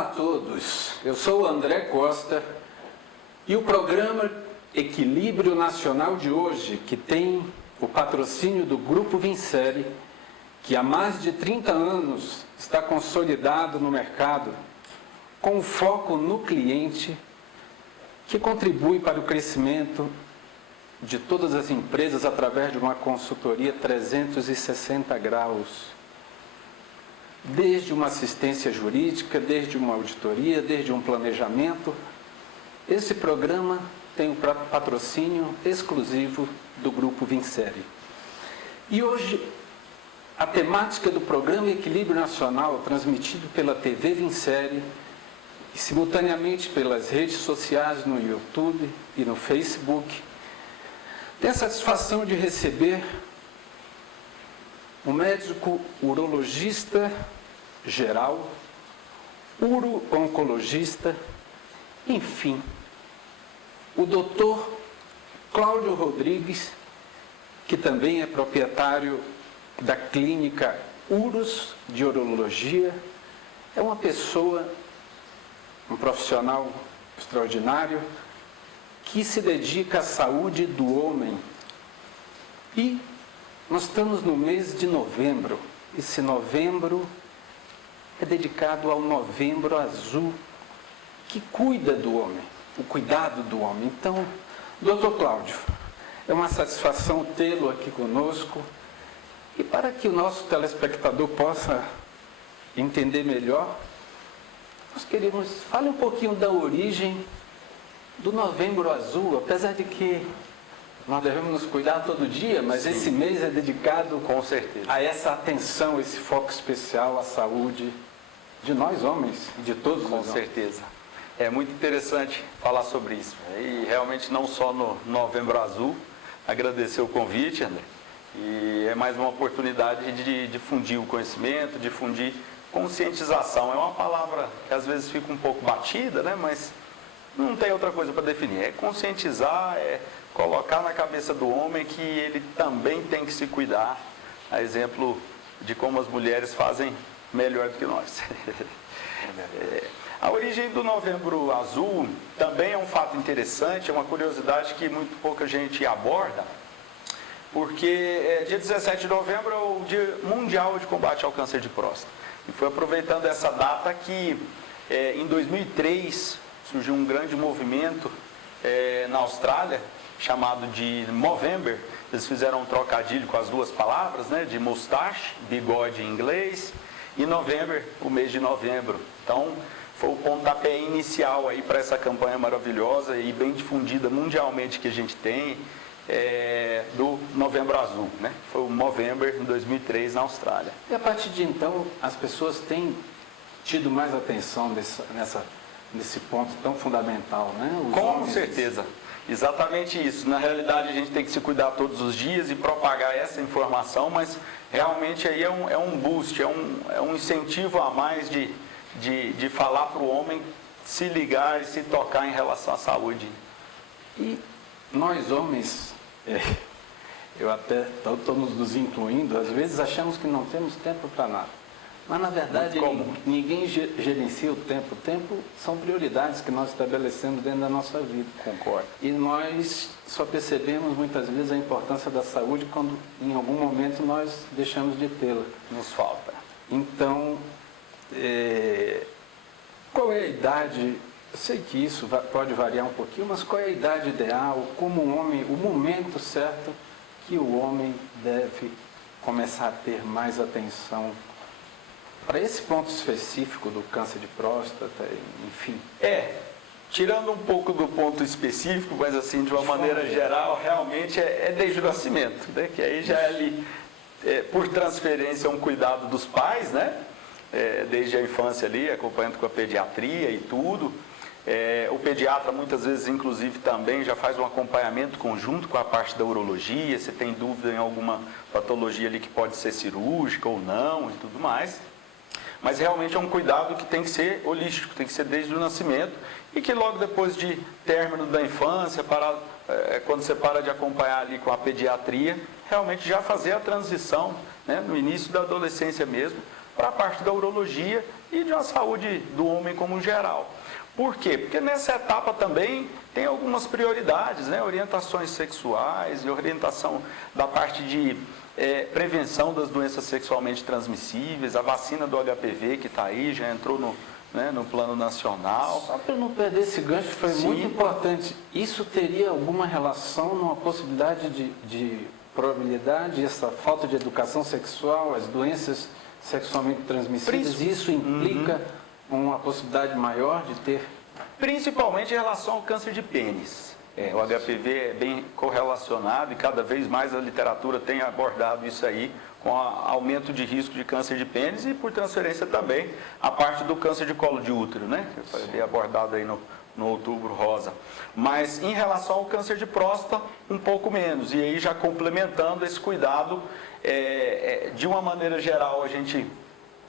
Olá a todos, eu sou o André Costa e o programa Equilíbrio Nacional de hoje, que tem o patrocínio do Grupo Vincere, que há mais de 30 anos está consolidado no mercado, com foco no cliente, que contribui para o crescimento de todas as empresas através de uma consultoria 360 graus. Desde uma assistência jurídica, desde uma auditoria, desde um planejamento. Esse programa tem o patrocínio exclusivo do Grupo Vincere. E hoje, a temática do programa Equilíbrio Nacional, transmitido pela TV Vincere, e simultaneamente pelas redes sociais no YouTube e no Facebook, tem a satisfação de receber o médico urologista geral, uro-oncologista, enfim, o doutor Cláudio Rodrigues, que também é proprietário da clínica Urus de Urologia, é uma pessoa, um profissional extraordinário, que se dedica à saúde do homem. E nós estamos no mês de novembro. Esse novembro é dedicado ao Novembro Azul, que cuida do homem, o cuidado do homem. Então, doutor Cláudio, é uma satisfação tê-lo aqui conosco. E para que o nosso telespectador possa entender melhor, nós queremos, fale um pouquinho da origem do Novembro Azul, apesar de que nós devemos nos cuidar todo dia, mas sim, esse mês é dedicado com certeza a essa atenção, esse foco especial à saúde de nós homens e de todos nós. Com certeza. É muito interessante falar sobre isso. E realmente não só no Novembro Azul, agradecer o convite, André. E é mais uma oportunidade de difundir o conhecimento, difundir conscientização. É uma palavra que às vezes fica um pouco batida, né? Mas não tem outra coisa para definir. É conscientizar, é colocar na cabeça do homem que ele também tem que se cuidar. A exemplo de como as mulheres fazem melhor do que nós. A origem do Novembro Azul também é um fato interessante, é uma curiosidade que muito pouca gente aborda, porque dia 17 de novembro é o Dia Mundial de Combate ao Câncer de Próstata. E foi aproveitando essa data que em 2003 surgiu um grande movimento na Austrália, chamado de Movember. Eles fizeram um trocadilho com as duas palavras, né, de mustache, bigode em inglês, e November, o mês de novembro. Então, foi o pontapé inicial aí para essa campanha maravilhosa e bem difundida mundialmente que a gente tem, do Novembro Azul, né? Foi o Movember em 2003 na Austrália. E a partir de então, as pessoas têm tido mais atenção nesse ponto tão fundamental, né? Com certeza. Exatamente isso. Na realidade, a gente tem que se cuidar todos os dias e propagar essa informação, mas realmente aí é um boost, é um incentivo a mais de falar para o homem se ligar e se tocar em relação à saúde. E nós homens, eu até estou nos incluindo, às vezes achamos que não temos tempo para nada. Mas, na verdade, ninguém gerencia o tempo. O tempo são prioridades que nós estabelecemos dentro da nossa vida. Concordo. E nós só percebemos, muitas vezes, a importância da saúde quando, em algum momento, nós deixamos de tê-la. Nos falta. Então, qual é a idade? Eu sei que isso pode variar um pouquinho, mas qual é a idade ideal? Como um homem, o momento certo que o homem deve começar a ter mais atenção para esse ponto específico do câncer de próstata, enfim? Tirando um pouco do ponto específico, mas assim, de uma maneira geral, realmente é desde o nascimento, né? Que aí já é ali, por transferência, um cuidado dos pais, né? Desde a infância ali, acompanhando com a pediatria e tudo. O pediatra, muitas vezes, inclusive, também já faz um acompanhamento conjunto com a parte da urologia, se tem dúvida em alguma patologia ali que pode ser cirúrgica ou não e tudo mais. Mas realmente é um cuidado que tem que ser holístico, tem que ser desde o nascimento e que logo depois de término da infância, quando você para de acompanhar ali com a pediatria, realmente já fazer a transição, né, no início da adolescência mesmo, para a parte da urologia e de uma saúde do homem como geral. Por quê? Porque nessa etapa também tem algumas prioridades, né? Orientações sexuais e orientação da parte de prevenção das doenças sexualmente transmissíveis, a vacina do HPV que está aí, já entrou no plano nacional. Só para eu não perder esse gancho, foi Sim. muito importante. Isso teria alguma relação numa possibilidade de probabilidade, essa falta de educação sexual, as doenças sexualmente transmissíveis, isso implica uma possibilidade maior de ter? Principalmente em relação ao câncer de pênis. O HPV é bem correlacionado e cada vez mais a literatura tem abordado isso aí, com aumento de risco de câncer de pênis e, por transferência também, a parte do câncer de colo de útero, né? Que foi abordado aí no Outubro Rosa. Mas em relação ao câncer de próstata, um pouco menos. E aí já complementando esse cuidado, de uma maneira geral, a gente,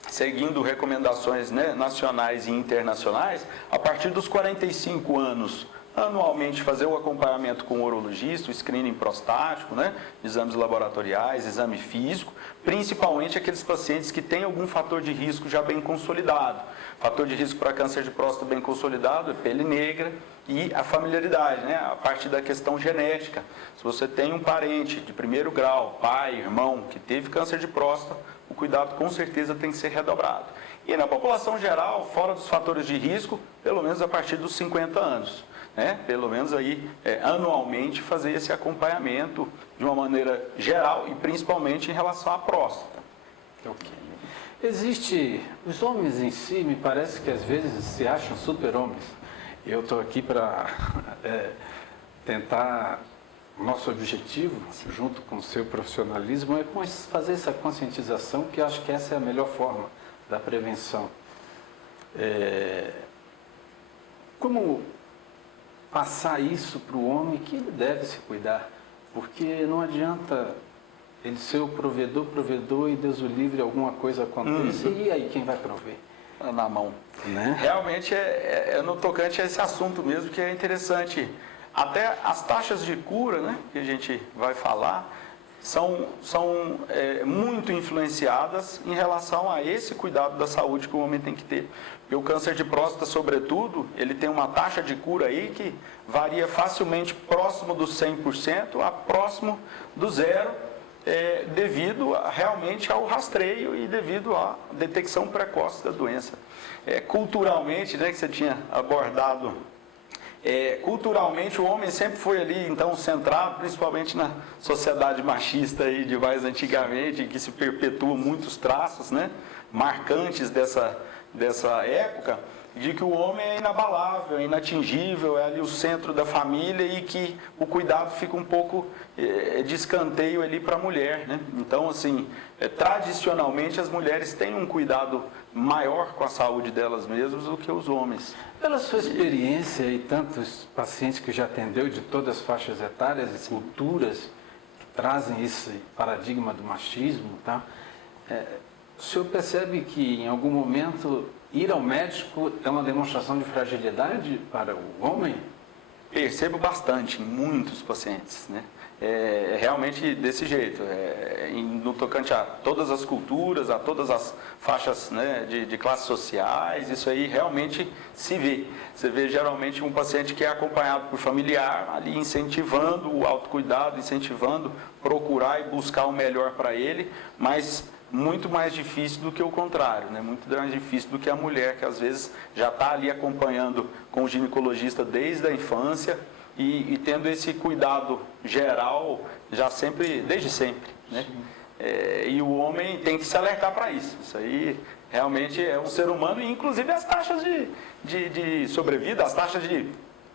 seguindo recomendações, né, nacionais e internacionais, a partir dos 45 anos, anualmente fazer o acompanhamento com o urologista, o screening prostático, né, exames laboratoriais, exame físico, principalmente aqueles pacientes que têm algum fator de risco já bem consolidado. Fator de risco para câncer de próstata bem consolidado é pele negra e a familiaridade, né, a parte da questão genética. Se você tem um parente de primeiro grau, pai, irmão, que teve câncer de próstata, o cuidado com certeza tem que ser redobrado. E na população geral, fora dos fatores de risco, pelo menos a partir dos 50 anos. Pelo menos aí, anualmente, fazer esse acompanhamento de uma maneira geral e principalmente em relação à próstata. Ok. Os homens em si, me parece que às vezes se acham super-homens. Eu estou aqui para tentar, nosso objetivo, junto com o seu profissionalismo, é fazer essa conscientização, que eu acho que essa é a melhor forma da prevenção. Como passar isso para o homem que ele deve se cuidar, porque não adianta ele ser o provedor e Deus o livre, alguma coisa aconteça, e aí quem vai prover? Na mão. Né? Realmente no tocante a esse assunto mesmo, que é interessante. Até as taxas de cura, né, que a gente vai falar, são muito influenciadas em relação a esse cuidado da saúde que o homem tem que ter. Porque o câncer de próstata, sobretudo, ele tem uma taxa de cura aí que varia facilmente próximo dos 100% a próximo do zero, devido realmente ao rastreio e devido à detecção precoce da doença. Culturalmente, né, que você tinha abordado, culturalmente o homem sempre foi ali, então, centrado, principalmente na sociedade machista aí de mais antigamente, em que se perpetuam muitos traços, né, marcantes dessa época, de que o homem é inabalável, é inatingível, é ali o centro da família e que o cuidado fica um pouco de escanteio ali para a mulher, né? Então, assim, tradicionalmente as mulheres têm um cuidado maior com a saúde delas mesmas do que os homens. Pela sua experiência e tantos pacientes que já atendeu de todas as faixas etárias e culturas que trazem esse paradigma do machismo, tá? O senhor percebe que em algum momento ir ao médico é uma demonstração de fragilidade para o homem? Percebo bastante em muitos pacientes, né? Realmente desse jeito, no tocante a todas as culturas, a todas as faixas, né, de classes sociais, isso aí realmente se vê. Você vê geralmente um paciente que é acompanhado por familiar, ali incentivando o autocuidado, incentivando procurar e buscar o melhor para ele, mas muito mais difícil do que o contrário, né? Muito mais difícil do que a mulher, que às vezes já está ali acompanhando com o ginecologista desde a infância e tendo esse cuidado geral já desde sempre, né? E o homem tem que se alertar para isso. Isso aí realmente é um ser humano, e inclusive as taxas de sobrevida, as taxas de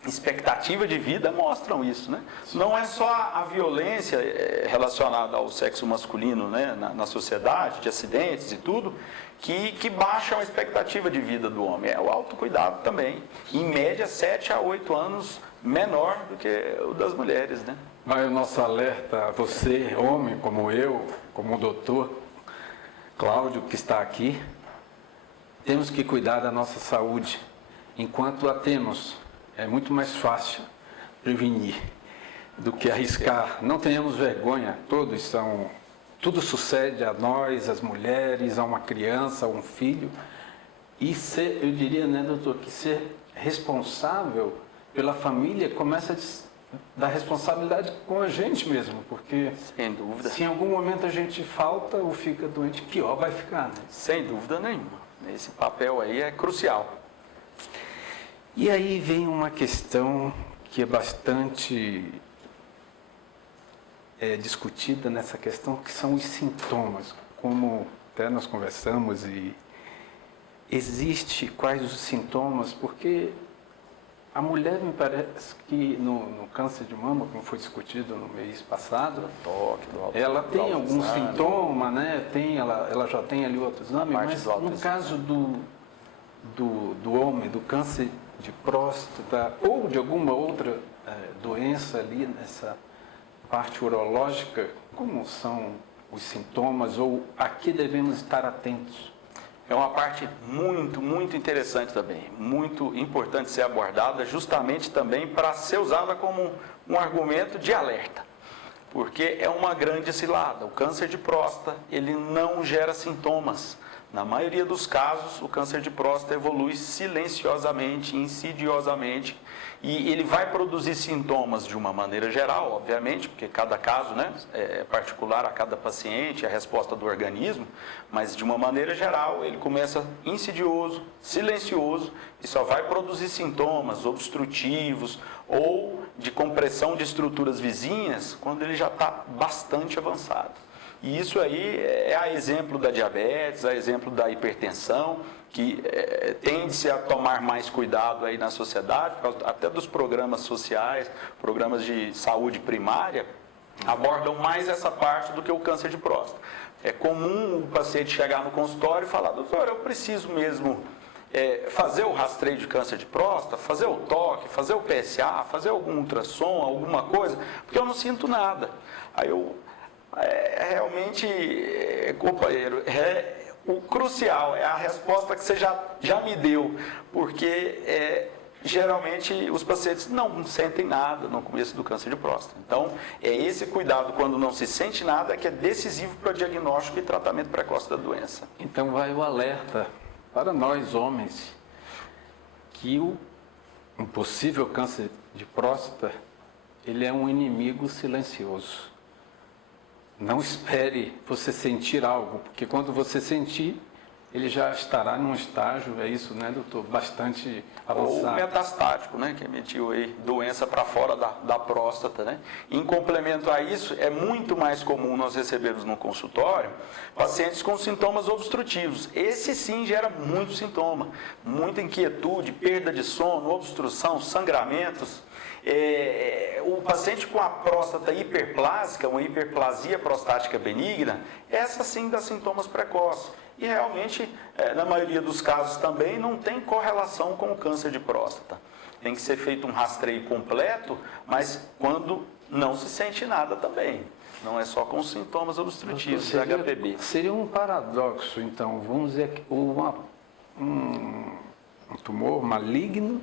expectativa de vida mostram isso, né? Não é só a violência relacionada ao sexo masculino, né, na sociedade, de acidentes e tudo, que baixa a expectativa de vida do homem. É o autocuidado também. Em média, 7 a 8 anos menor do que o das mulheres, né? Vai o nosso alerta a você, homem, como eu, como o doutor Cláudio, que está aqui. Temos que cuidar da nossa saúde. Enquanto a temos, é muito mais fácil prevenir do que arriscar. Não tenhamos vergonha, todos são tudo sucede a nós, as mulheres, a uma criança, a um filho. E ser, eu diria, né, doutor, que ser responsável pela família começa da responsabilidade com a gente mesmo, porque Sem dúvida. se em algum momento a gente falta ou fica doente, pior vai ficar, né? Sem dúvida nenhuma. Esse papel aí é crucial. E aí vem uma questão que é bastante discutida nessa questão, que são os sintomas, como até nós conversamos, e existe quais os sintomas, porque a mulher, me parece que no câncer de mama, como foi discutido no mês passado, ela tem algum sintoma, né? Ela já tem ali outro exame, mas no caso do homem, do câncer de próstata ou de alguma outra doença ali nessa parte urológica, como são os sintomas ou a que devemos estar atentos? É uma parte muito, muito interessante também, muito importante ser abordada, justamente também para ser usada como um argumento de alerta, porque é uma grande cilada. O câncer de próstata, ele não gera sintomas. Na maioria dos casos, o câncer de próstata evolui silenciosamente, insidiosamente, e ele vai produzir sintomas de uma maneira geral, obviamente, porque cada caso, né, é particular a cada paciente, a resposta do organismo, mas de uma maneira geral ele começa insidioso, silencioso, e só vai produzir sintomas obstrutivos ou de compressão de estruturas vizinhas quando ele já está bastante avançado. E isso aí é a exemplo da diabetes, a exemplo da hipertensão, que tende-se a tomar mais cuidado aí na sociedade, até dos programas sociais, programas de saúde primária, abordam mais essa parte do que o câncer de próstata. É comum o paciente chegar no consultório e falar: doutor, eu preciso mesmo fazer o rastreio de câncer de próstata, fazer o toque, fazer o PSA, fazer algum ultrassom, alguma coisa, porque eu não sinto nada. Aí eu... realmente, companheiro, o crucial é a resposta que você já me deu, porque geralmente os pacientes não sentem nada no começo do câncer de próstata. Então, é esse cuidado quando não se sente nada que é decisivo para o diagnóstico e tratamento precoce da doença. Então vai o alerta para nós homens que um possível câncer de próstata, ele é um inimigo silencioso. Não espere você sentir algo, porque quando você sentir, ele já estará num estágio, é isso, né, doutor? Bastante avançado. Ou metastático, né, que emitiu aí doença para fora da próstata, né? Em complemento a isso, é muito mais comum nós recebermos no consultório pacientes com sintomas obstrutivos. Esse sim gera muito sintoma, muita inquietude, perda de sono, obstrução, sangramentos. O paciente com a próstata hiperplásica, uma hiperplasia prostática benigna, essa sim dá sintomas precoces. E realmente, na maioria dos casos também, não tem correlação com o câncer de próstata. Tem que ser feito um rastreio completo, mas quando não se sente nada também. Não é só com os sintomas obstrutivos da HPB. Seria um paradoxo, então, vamos dizer que um tumor maligno,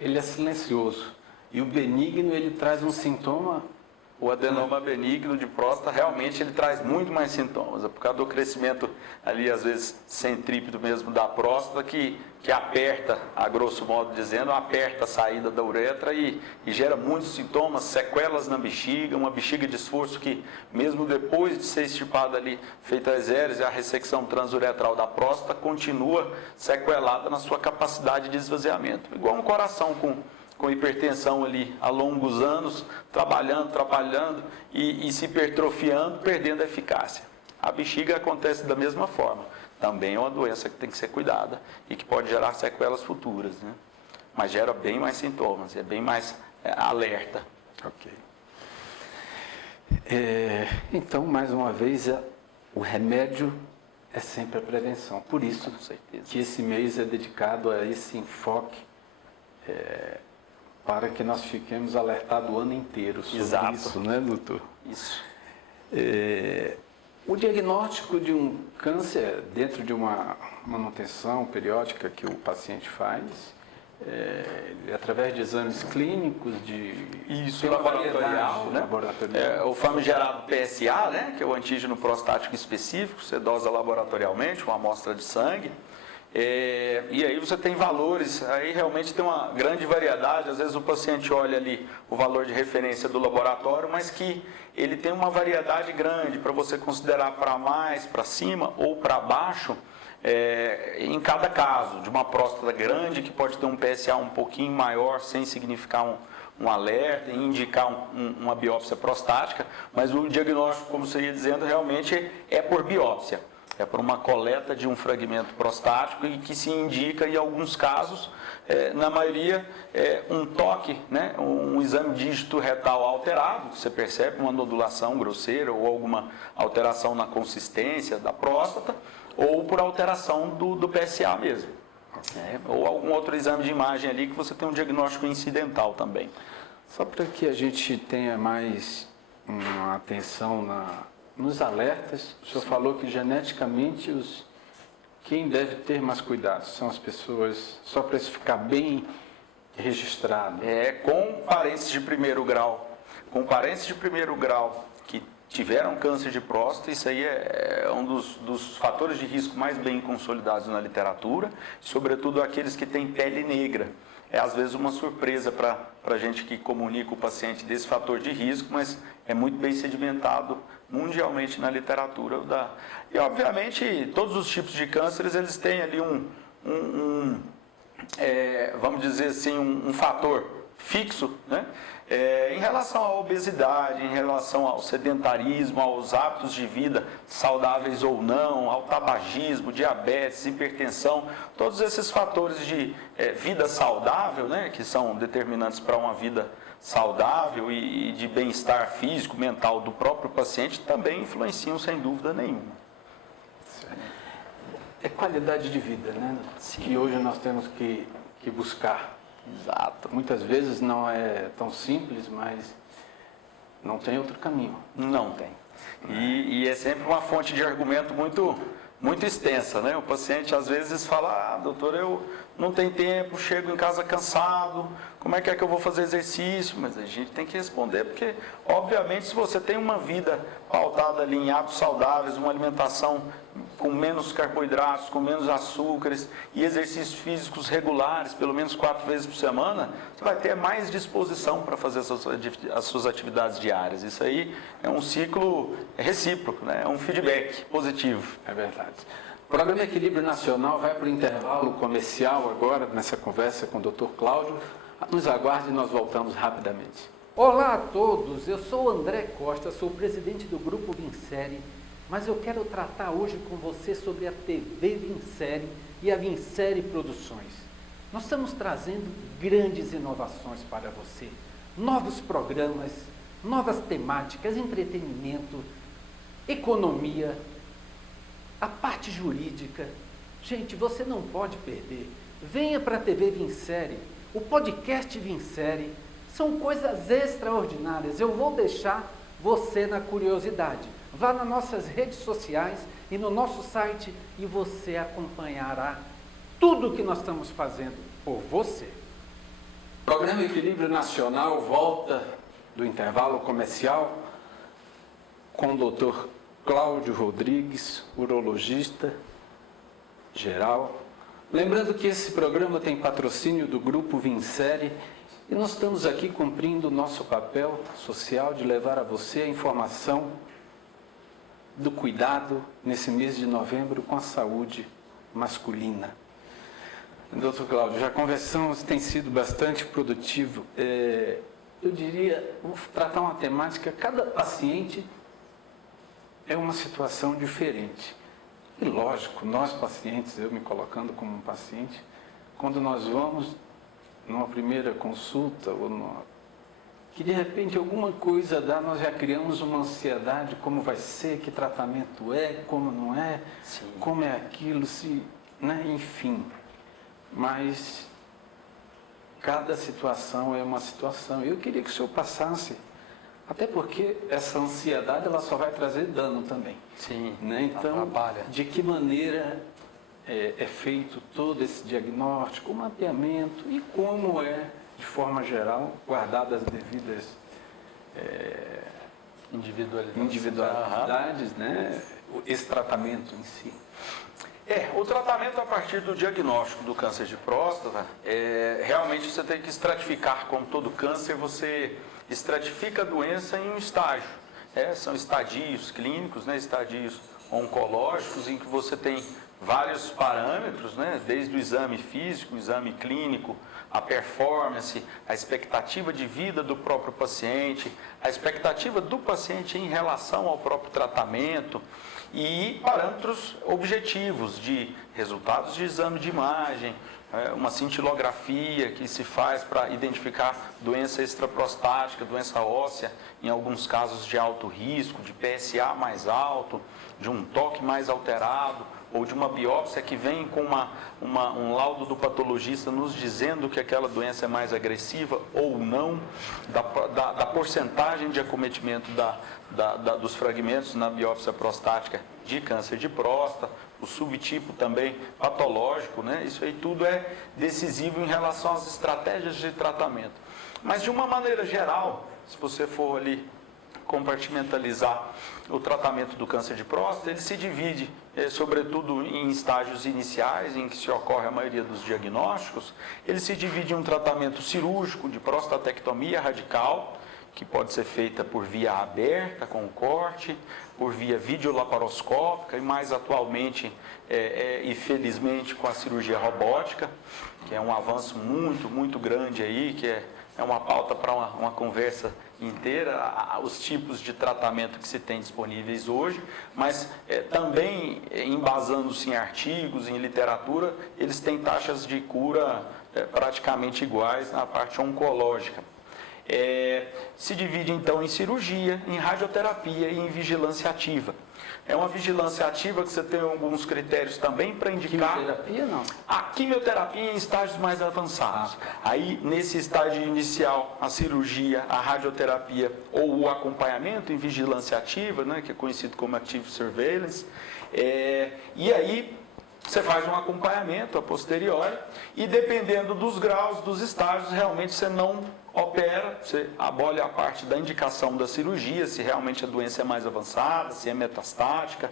ele é silencioso. E o benigno, ele traz um sintoma. O adenoma benigno de próstata, realmente, ele traz muito mais sintomas. É por causa do crescimento ali, às vezes, centrípeto mesmo da próstata, que aperta, a grosso modo dizendo, aperta a saída da uretra e gera muitos sintomas, sequelas na bexiga, uma bexiga de esforço que, mesmo depois de ser extirpada ali, feita a exérese, a ressecção transuretral da próstata, continua sequelada na sua capacidade de esvaziamento. Igual um coração com hipertensão ali há longos anos, trabalhando e se hipertrofiando, perdendo a eficácia. A bexiga acontece da mesma forma. Também é uma doença que tem que ser cuidada e que pode gerar sequelas futuras, né? Mas gera bem mais sintomas, é bem mais alerta. Ok. Então, mais uma vez, o remédio é sempre a prevenção. Por isso que esse mês é dedicado a esse enfoque, para que nós fiquemos alertados o ano inteiro sobre isso, né, doutor? Isso. O diagnóstico de um câncer dentro de uma manutenção periódica que o paciente faz, através de exames clínicos, Isso, laboratorial, né? O famigerado PSA, né? Que é o antígeno prostático específico, você dosa laboratorialmente, uma amostra de sangue. E aí você tem valores, aí realmente tem uma grande variedade, às vezes o paciente olha ali o valor de referência do laboratório, mas que ele tem uma variedade grande para você considerar para mais, para cima ou para baixo, em cada caso, de uma próstata grande que pode ter um PSA um pouquinho maior, sem significar um alerta e indicar uma biópsia prostática, mas o diagnóstico, como você ia dizendo, realmente é por biópsia. É por uma coleta de um fragmento prostático e que se indica, em alguns casos, na maioria, um toque, né? Um exame dígito retal alterado, que você percebe uma nodulação grosseira ou alguma alteração na consistência da próstata, ou por alteração do PSA mesmo. Ou algum outro exame de imagem ali que você tem um diagnóstico incidental também. Só para que a gente tenha mais uma atenção nos alertas, o senhor falou que geneticamente quem deve ter mais cuidado são as pessoas, só para isso ficar bem registrado. Com parentes de primeiro grau. Com parentes de primeiro grau que tiveram câncer de próstata, isso aí é um dos fatores de risco mais bem consolidados na literatura, sobretudo aqueles que têm pele negra. É às vezes uma surpresa para a gente que comunica o paciente desse fator de risco, mas é muito bem sedimentado mundialmente na literatura. E obviamente todos os tipos de cânceres eles têm ali vamos dizer assim, um fator fixo, né? Em relação à obesidade, em relação ao sedentarismo, aos hábitos de vida saudáveis ou não, ao tabagismo, diabetes, hipertensão, todos esses fatores de vida saudável, né, que são determinantes para uma vida saudável e de bem-estar físico, mental do próprio paciente, também influenciam sem dúvida nenhuma. É qualidade de vida, né? Sim. Que hoje nós temos que buscar. Exato. Muitas vezes não é tão simples, mas não tem outro caminho. Não tem. E é sempre uma fonte de argumento muito extensa, né? O paciente às vezes fala, doutor, eu não tenho tempo, chego em casa cansado, como é que eu vou fazer exercício? Mas a gente tem que responder, porque obviamente se você tem uma vida pautada ali em hábitos saudáveis, uma alimentação com menos carboidratos, com menos açúcares e exercícios físicos regulares, pelo menos 4 vezes por semana, você vai ter mais disposição para fazer as suas atividades diárias. Isso aí é um ciclo recíproco, né? É um feedback positivo. É verdade. O programa Equilíbrio Nacional vai para o intervalo comercial agora, nessa conversa com o Dr. Cláudio. Nos aguarde e nós voltamos rapidamente. Olá a todos, eu sou André Costa, sou presidente do Grupo Vincere, mas eu quero tratar hoje com você sobre a TV Vincere e a Vincere Produções. Nós estamos trazendo grandes inovações para você, novos programas, novas temáticas, entretenimento, economia, a parte jurídica. Gente, você não pode perder. Venha para a TV Vincere, o podcast Vincere, são coisas extraordinárias. Eu vou deixar você na curiosidade. Vá nas nossas redes sociais e no nosso site e você acompanhará tudo o que nós estamos fazendo por você. O programa Equilíbrio Nacional volta do intervalo comercial com o Dr. Cláudio Rodrigues, urologista geral. Lembrando que esse programa tem patrocínio do Grupo Vincere e nós estamos aqui cumprindo o nosso papel social de levar a você a informação do cuidado nesse mês de novembro com a saúde masculina. Doutor Cláudio, já conversamos, tem sido bastante produtivo. Eu diria, vou tratar uma temática, cada paciente é uma situação diferente. E lógico, nós pacientes, eu me colocando como um paciente, quando nós vamos numa primeira consulta, que de repente alguma coisa dá, nós já criamos uma ansiedade, como vai ser, que tratamento é, como não é, sim, como é aquilo, né? Enfim. Mas cada situação é uma situação. Eu queria que o senhor passasse, até porque essa ansiedade ela só vai trazer dano também. Sim, né? Então, atrapalha. de que maneira é feito todo esse diagnóstico, o mapeamento e como é, de forma geral, guardadas as devidas individualidades, né? Esse tratamento em si. O tratamento a partir do diagnóstico do câncer de próstata, realmente você tem que estratificar, como todo câncer, você estratifica a doença em um estágio. São estadios clínicos, né, estadios oncológicos, em que você tem vários parâmetros, né, desde o exame físico, o exame clínico, a performance, a expectativa de vida do próprio paciente, a expectativa do paciente em relação ao próprio tratamento e parâmetros objetivos de resultados de exame de imagem, uma cintilografia que se faz para identificar doença extraprostática, doença óssea, em alguns casos de alto risco, de PSA mais alto, de um toque mais alterado, ou de uma biópsia que vem com um laudo do patologista nos dizendo que aquela doença é mais agressiva ou não, da porcentagem de acometimento dos fragmentos na biópsia prostática de câncer de próstata, o subtipo também patológico, né? Isso aí tudo é decisivo em relação às estratégias de tratamento. Mas de uma maneira geral, se você for ali compartimentalizar o tratamento do câncer de próstata, ele se divide, sobretudo em estágios iniciais, em que se ocorre a maioria dos diagnósticos, ele se divide em um tratamento cirúrgico de prostatectomia radical, que pode ser feita por via aberta, com corte, por via videolaparoscópica e mais atualmente, e felizmente, com a cirurgia robótica, que é um avanço muito, muito grande aí, que é uma pauta para uma conversa inteira, os tipos de tratamento que se tem disponíveis hoje, mas também, embasando-se em artigos, em literatura, eles têm taxas de cura praticamente iguais na parte oncológica. Se divide então em cirurgia, em radioterapia e em vigilância ativa. É uma vigilância ativa que você tem alguns critérios também para indicar. Quimioterapia não? A quimioterapia em estágios mais avançados. Aí, nesse estágio inicial, a cirurgia, a radioterapia ou o acompanhamento em vigilância ativa, né, que é conhecido como active surveillance. E aí, você faz um acompanhamento a posteriori e, dependendo dos graus, dos estágios, realmente você não opera, você abole a parte da indicação da cirurgia, se realmente a doença é mais avançada, se é metastática,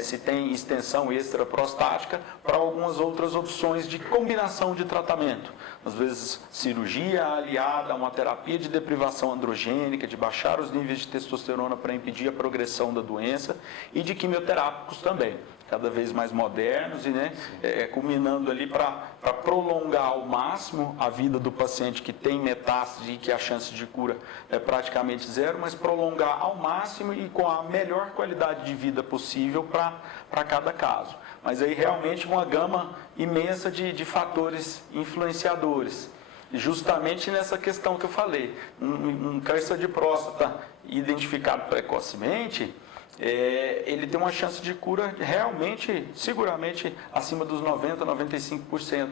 se tem extensão extraprostática, para algumas outras opções de combinação de tratamento. Às vezes, cirurgia aliada a uma terapia de deprivação androgênica, de baixar os níveis de testosterona para impedir a progressão da doença, e de quimioterápicos também, cada vez mais modernos, e culminando ali para prolongar ao máximo a vida do paciente que tem metástase e que a chance de cura é praticamente zero, mas prolongar ao máximo e com a melhor qualidade de vida possível para cada caso. Mas aí realmente uma gama imensa de fatores influenciadores. E justamente nessa questão que eu falei, um câncer de próstata identificado precocemente, ele tem uma chance de cura realmente, seguramente, acima dos 90%, 95%.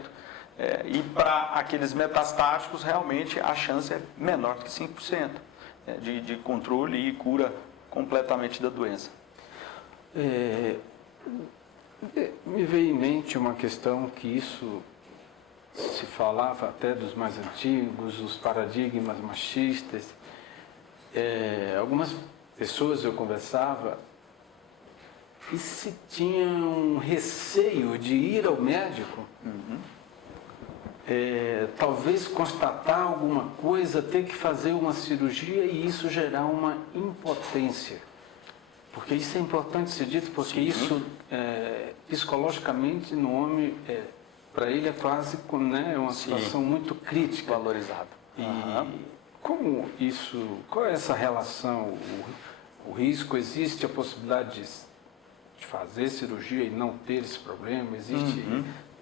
E para aqueles metastáticos, realmente, a chance é menor que 5% de controle e cura completamente da doença. Me veio em mente uma questão que isso se falava até dos mais antigos, os paradigmas machistas. Algumas pessoas eu conversava e se tinham receio de ir ao médico, talvez constatar alguma coisa, ter que fazer uma cirurgia e isso gerar uma impotência. Porque isso é importante ser dito, porque isso psicologicamente no homem, para ele é quase uma situação muito crítica. Valorizado. Como isso, qual é essa relação? O risco, existe a possibilidade de fazer cirurgia e não ter esse problema? Existe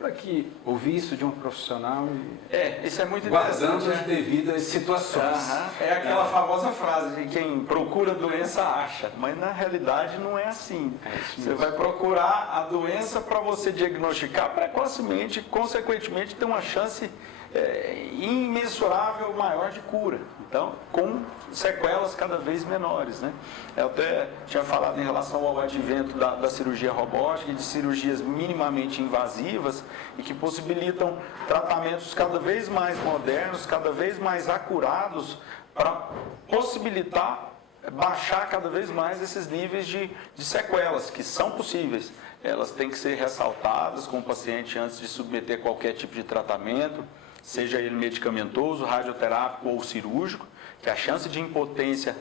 para que ouvir isso de um profissional e isso é muito interessante. guardando as devidas situações. É aquela famosa frase de quem procura doença acha, mas na realidade não é assim. Você vai procurar a doença para você diagnosticar precocemente e, consequentemente, ter uma chance imensurável maior de cura. Então, com sequelas cada vez menores, né? Eu até tinha falado em relação ao advento da cirurgia robótica e de cirurgias minimamente invasivas e que possibilitam tratamentos cada vez mais modernos, cada vez mais acurados para possibilitar baixar cada vez mais esses níveis de sequelas, que são possíveis. Elas têm que ser ressaltadas com o paciente antes de submeter qualquer tipo de tratamento, seja ele medicamentoso, radioterápico ou cirúrgico, que a chance de impotência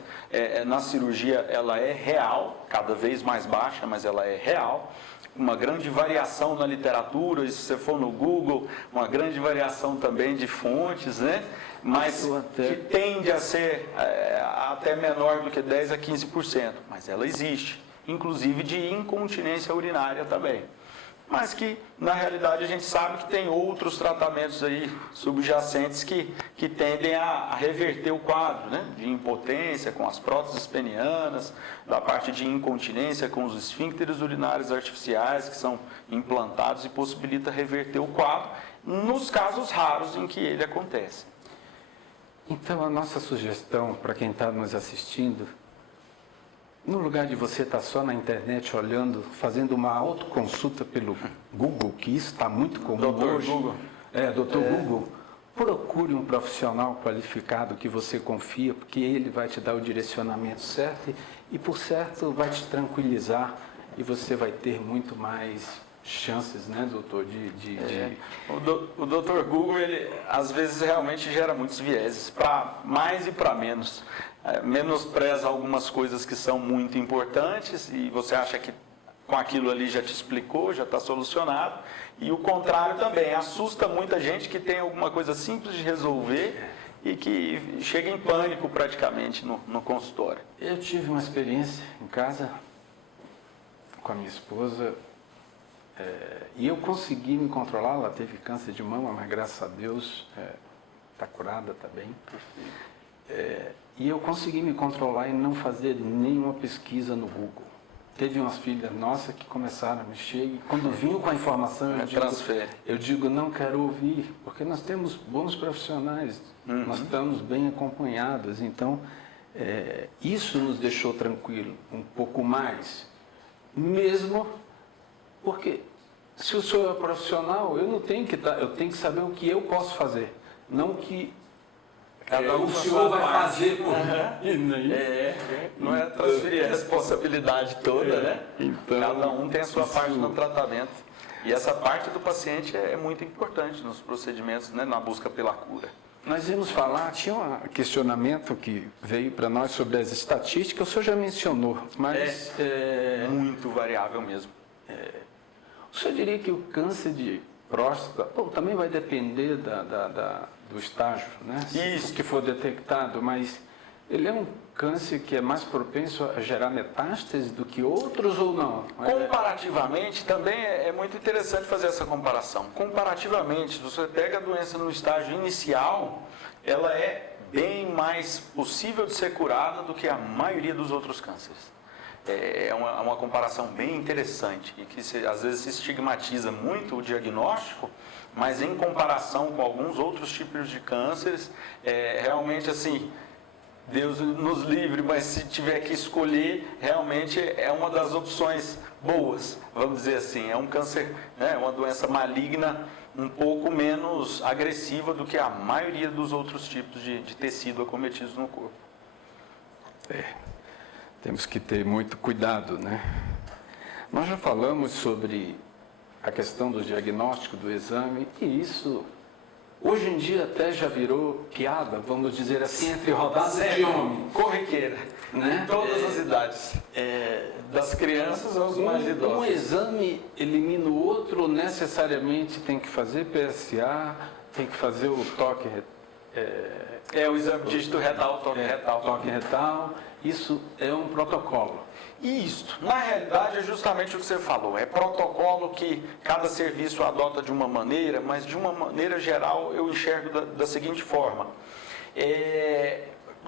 na cirurgia ela é real, cada vez mais baixa, mas ela é real. Uma grande variação na literatura, se você for no Google, uma grande variação também de fontes, né? Mas que tende a ser até menor do que 10% a 15%, mas ela existe, inclusive de incontinência urinária também. Mas que, na realidade, a gente sabe que tem outros tratamentos aí subjacentes que tendem a reverter o quadro, né? De impotência com as próteses penianas, da parte de incontinência com os esfíncteres urinários artificiais que são implantados e possibilita reverter o quadro nos casos raros em que ele acontece. Então, a nossa sugestão para quem está nos assistindo, no lugar de você estar só na internet olhando, fazendo uma autoconsulta pelo Google, que isso está muito comum hoje. Google. Dr. Google, procure um profissional qualificado que você confia, porque ele vai te dar o direcionamento certo e por certo, vai te tranquilizar e você vai ter muito mais chances, né, doutor, O Dr. Google, ele às vezes realmente gera muitos vieses, para mais e para menos. Menospreza algumas coisas que são muito importantes e você acha que com aquilo ali já te explicou, já está solucionado. E o contrário também, assusta muita gente que tem alguma coisa simples de resolver e que chega em pânico praticamente no consultório. Eu tive uma experiência em casa com a minha esposa e eu consegui me controlar. Ela teve câncer de mama, mas graças a Deus está curada, está bem. E eu consegui me controlar e não fazer nenhuma pesquisa no Google. Teve umas filhas nossas que começaram a mexer e quando vinham com a informação eu digo, não quero ouvir, porque nós temos bons profissionais, nós estamos bem acompanhados, então isso nos deixou tranquilo um pouco mais, mesmo porque se eu sou profissional, eu não tenho que eu tenho que saber o que eu posso fazer, não que o senhor vai fazer por mim. Não é transferir a responsabilidade toda, né? Então, cada um tem a sua parte no tratamento. E essa parte do paciente é muito importante nos procedimentos, né, na busca pela cura. Nós íamos falar, tinha um questionamento que veio para nós sobre as estatísticas, o senhor já mencionou, mas... muito variável mesmo. O senhor diria que o câncer de próstata, também vai depender do estágio, né? Isso. Que for detectado, mas ele é um câncer que é mais propenso a gerar metástase do que outros ou não? Comparativamente, também é muito interessante fazer essa comparação. Comparativamente, se você pega a doença no estágio inicial, ela é bem mais possível de ser curada do que a maioria dos outros cânceres. É uma comparação bem interessante e que às vezes se estigmatiza muito o diagnóstico, mas em comparação com alguns outros tipos de cânceres, realmente assim, Deus nos livre, mas se tiver que escolher, realmente é uma das opções boas, vamos dizer assim. É um câncer, uma doença maligna um pouco menos agressiva do que a maioria dos outros tipos de tecido acometidos no corpo. Temos que ter muito cuidado, né? Nós já falamos sobre a questão do diagnóstico, do exame, e isso, hoje em dia até já virou piada, vamos dizer assim, entre rodadas de homem. Corriqueira, né? Em todas as idades, das crianças aos mais idosos. Um exame elimina o outro, necessariamente tem que fazer PSA, tem que fazer o toque... o exame dígito retal, toque retal. Toque retal, isso é um protocolo. Isso, na realidade é justamente o que você falou, é protocolo que cada serviço adota de uma maneira, mas de uma maneira geral eu enxergo da seguinte forma.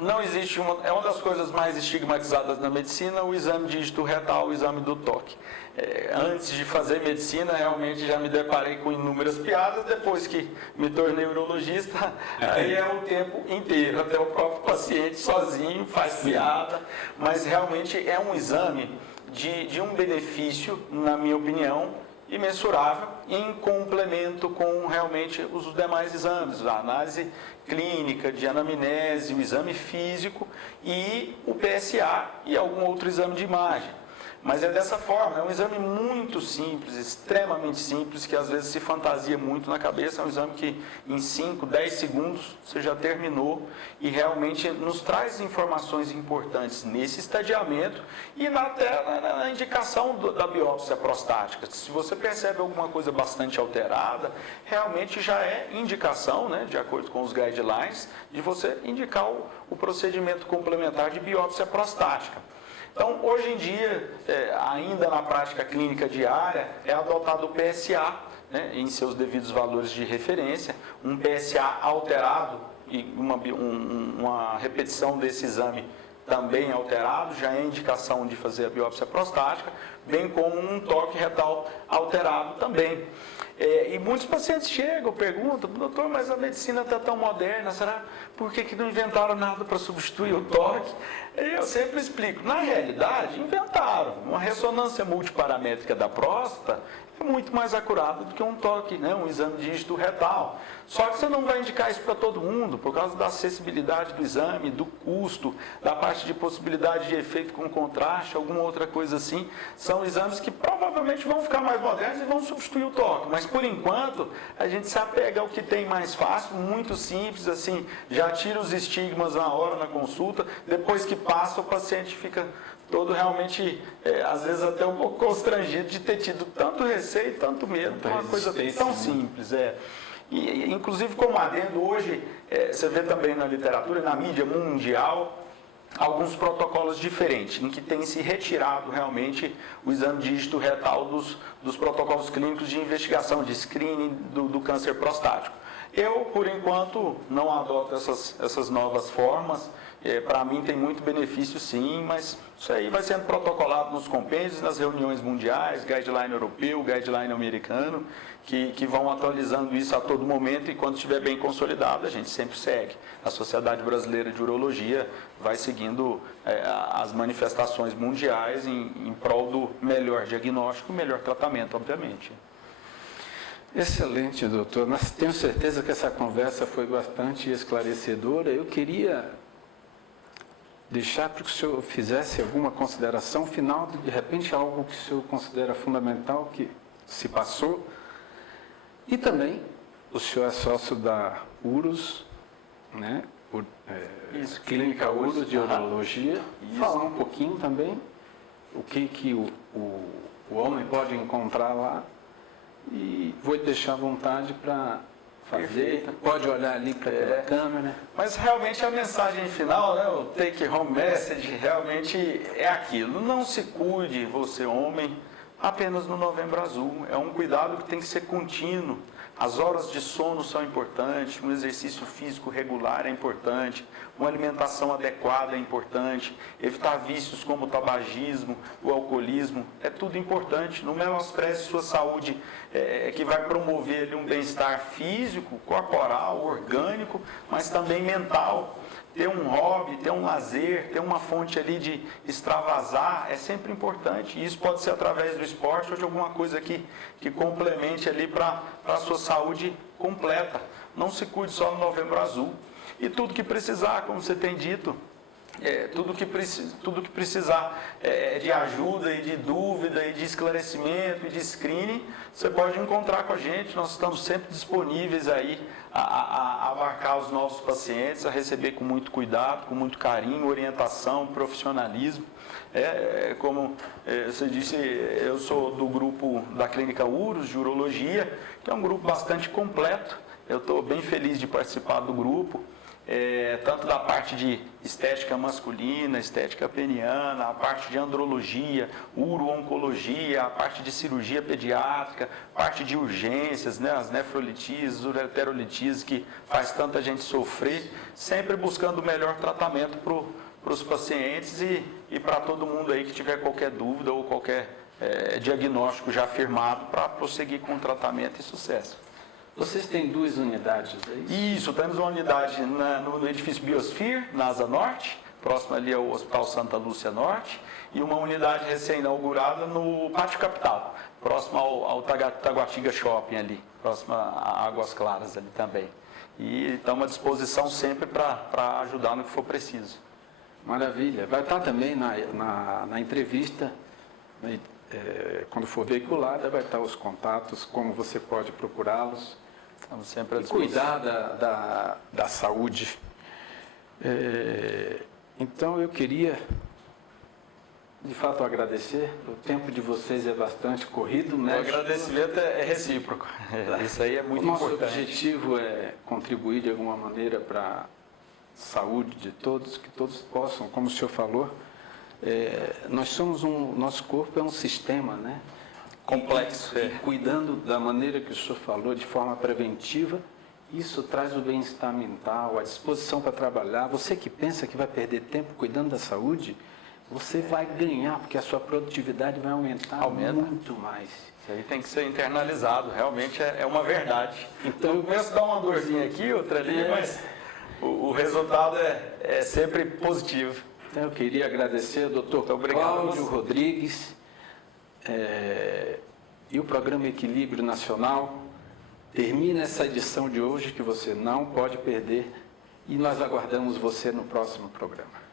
Não existe é uma das coisas mais estigmatizadas na medicina, o exame dígito retal, o exame do toque. Antes de fazer medicina, realmente já me deparei com inúmeras piadas, depois que me tornei urologista, aí é o tempo inteiro, até o próprio paciente sozinho faz piada, mas realmente é um exame de um benefício, na minha opinião, imensurável, em complemento com realmente os demais exames, a análise clínica, de anamnese, o exame físico e o PSA e algum outro exame de imagem. Mas é dessa forma, é um exame muito simples, extremamente simples, que às vezes se fantasia muito na cabeça, é um exame que em 5, 10 segundos você já terminou e realmente nos traz informações importantes nesse estadiamento e até na indicação da biópsia prostática. Se você percebe alguma coisa bastante alterada, realmente já é indicação, né, de acordo com os guidelines, de você indicar o procedimento complementar de biópsia prostática. Então, hoje em dia, ainda na prática clínica diária, é adotado o PSA, né, em seus devidos valores de referência, um PSA alterado e uma repetição desse exame também alterado, já é indicação de fazer a biópsia prostática, bem como um toque retal alterado também. E muitos pacientes chegam, perguntam, doutor, mas a medicina está tão moderna, será por que não inventaram nada para substituir o toque? Eu sempre explico, na realidade, inventaram. Uma ressonância multiparamétrica da próstata é muito mais acurada do que um toque, né? Um exame dígito retal. Só que você não vai indicar isso para todo mundo, por causa da acessibilidade do exame, do custo, da parte de possibilidade de efeito com contraste, alguma outra coisa assim. São exames que provavelmente vão ficar mais modernos e vão substituir o toque. Mas, por enquanto, a gente se apega ao que tem mais fácil, muito simples, assim, já tira os estigmas na hora, na consulta, depois que passa, o paciente fica todo realmente, às vezes até um pouco constrangido de ter tido tanto receio, tanto medo, por uma coisa tão simples. E, inclusive, como adendo, hoje, você vê também na literatura, na mídia mundial, alguns protocolos diferentes, em que tem se retirado realmente o exame dígito retal dos protocolos clínicos de investigação, de screening do câncer prostático. Eu, por enquanto, não adoto essas novas formas. Para mim tem muito benefício sim, mas isso aí vai sendo protocolado nos compêndios, nas reuniões mundiais, guideline europeu, guideline americano, que vão atualizando isso a todo momento e quando estiver bem consolidado a gente sempre segue. A Sociedade Brasileira de Urologia vai seguindo as manifestações mundiais em prol do melhor diagnóstico e melhor tratamento, obviamente. Excelente, doutor. Nós temos certeza que essa conversa foi bastante esclarecedora. Eu queria deixar para que o senhor fizesse alguma consideração final, de repente algo que o senhor considera fundamental que se passou. E também, o senhor é sócio da URUS, né? Clínica URUS de Urologia. Falar um pouquinho também o que o homem pode encontrar lá. E vou te deixar à vontade para fazer, pode olhar ali para a câmera. Mas realmente a mensagem final, né, o take home message, realmente é aquilo. Não se cuide, você homem, apenas no Novembro Azul. É um cuidado que tem que ser contínuo. As horas de sono são importantes, um exercício físico regular é importante, uma alimentação adequada é importante, evitar vícios como o tabagismo, o alcoolismo, é tudo importante. Não menospreze sua saúde, que vai promover ali um bem-estar físico, corporal, orgânico, mas também mental. Ter um hobby, ter um lazer, ter uma fonte ali de extravasar é sempre importante. E isso pode ser através do esporte ou de alguma coisa que complemente ali para a sua saúde completa. Não se cuide só no Novembro Azul. E tudo que precisar, como você tem dito, tudo que precisar de ajuda e de dúvida e de esclarecimento e de screening, você pode encontrar com a gente. Nós estamos sempre disponíveis aí a abarcar os nossos pacientes, a receber com muito cuidado, com muito carinho, orientação, profissionalismo. Como você disse, eu sou do grupo da Clínica URUS de Urologia, que é um grupo bastante completo. Eu estou bem feliz de participar do grupo. tanto da parte de estética masculina, estética peniana, a parte de andrologia, uro-oncologia, a parte de cirurgia pediátrica, parte de urgências, né, as nefrolitises, ureterolitises, que faz tanta gente sofrer, sempre buscando o melhor tratamento para os pacientes e para todo mundo aí que tiver qualquer dúvida ou qualquer diagnóstico já firmado para prosseguir com o tratamento e sucesso. Vocês têm 2 unidades, é isso? Isso, temos uma unidade no edifício Biosphere, na Asa Norte, próximo ali ao Hospital Santa Lúcia Norte, e uma unidade recém-inaugurada no Pátio Capital, próximo ao Taguatinga Shopping ali, próximo a Águas Claras ali também. E estamos à disposição sempre para ajudar no que for preciso. Maravilha. Vai estar também na entrevista, quando for veiculada, vai estar os contatos, como você pode procurá-los. Estamos sempre à E disposição. cuidar da saúde. Então, eu queria, de fato, agradecer. O tempo de vocês é bastante corrido, né? O agradecimento é recíproco. Isso aí é muito O nosso importante. objetivo é contribuir de alguma maneira para a saúde de todos, que todos possam, como o senhor falou, nosso corpo é um sistema, né? Complexo. E cuidando da maneira que o senhor falou, de forma preventiva, isso traz o bem-estar mental, a disposição para trabalhar. Você que pensa que vai perder tempo cuidando da saúde, você vai ganhar, porque a sua produtividade vai aumentar muito mais. Isso aí tem que ser internalizado, realmente é uma verdade. Então, No começo dá uma dorzinha aqui, outra ali, mas o resultado é sempre positivo. Então, eu queria agradecer ao doutor Cláudio Rodrigues e o programa Equilíbrio Nacional. Termina essa edição de hoje que você não pode perder e nós aguardamos você no próximo programa.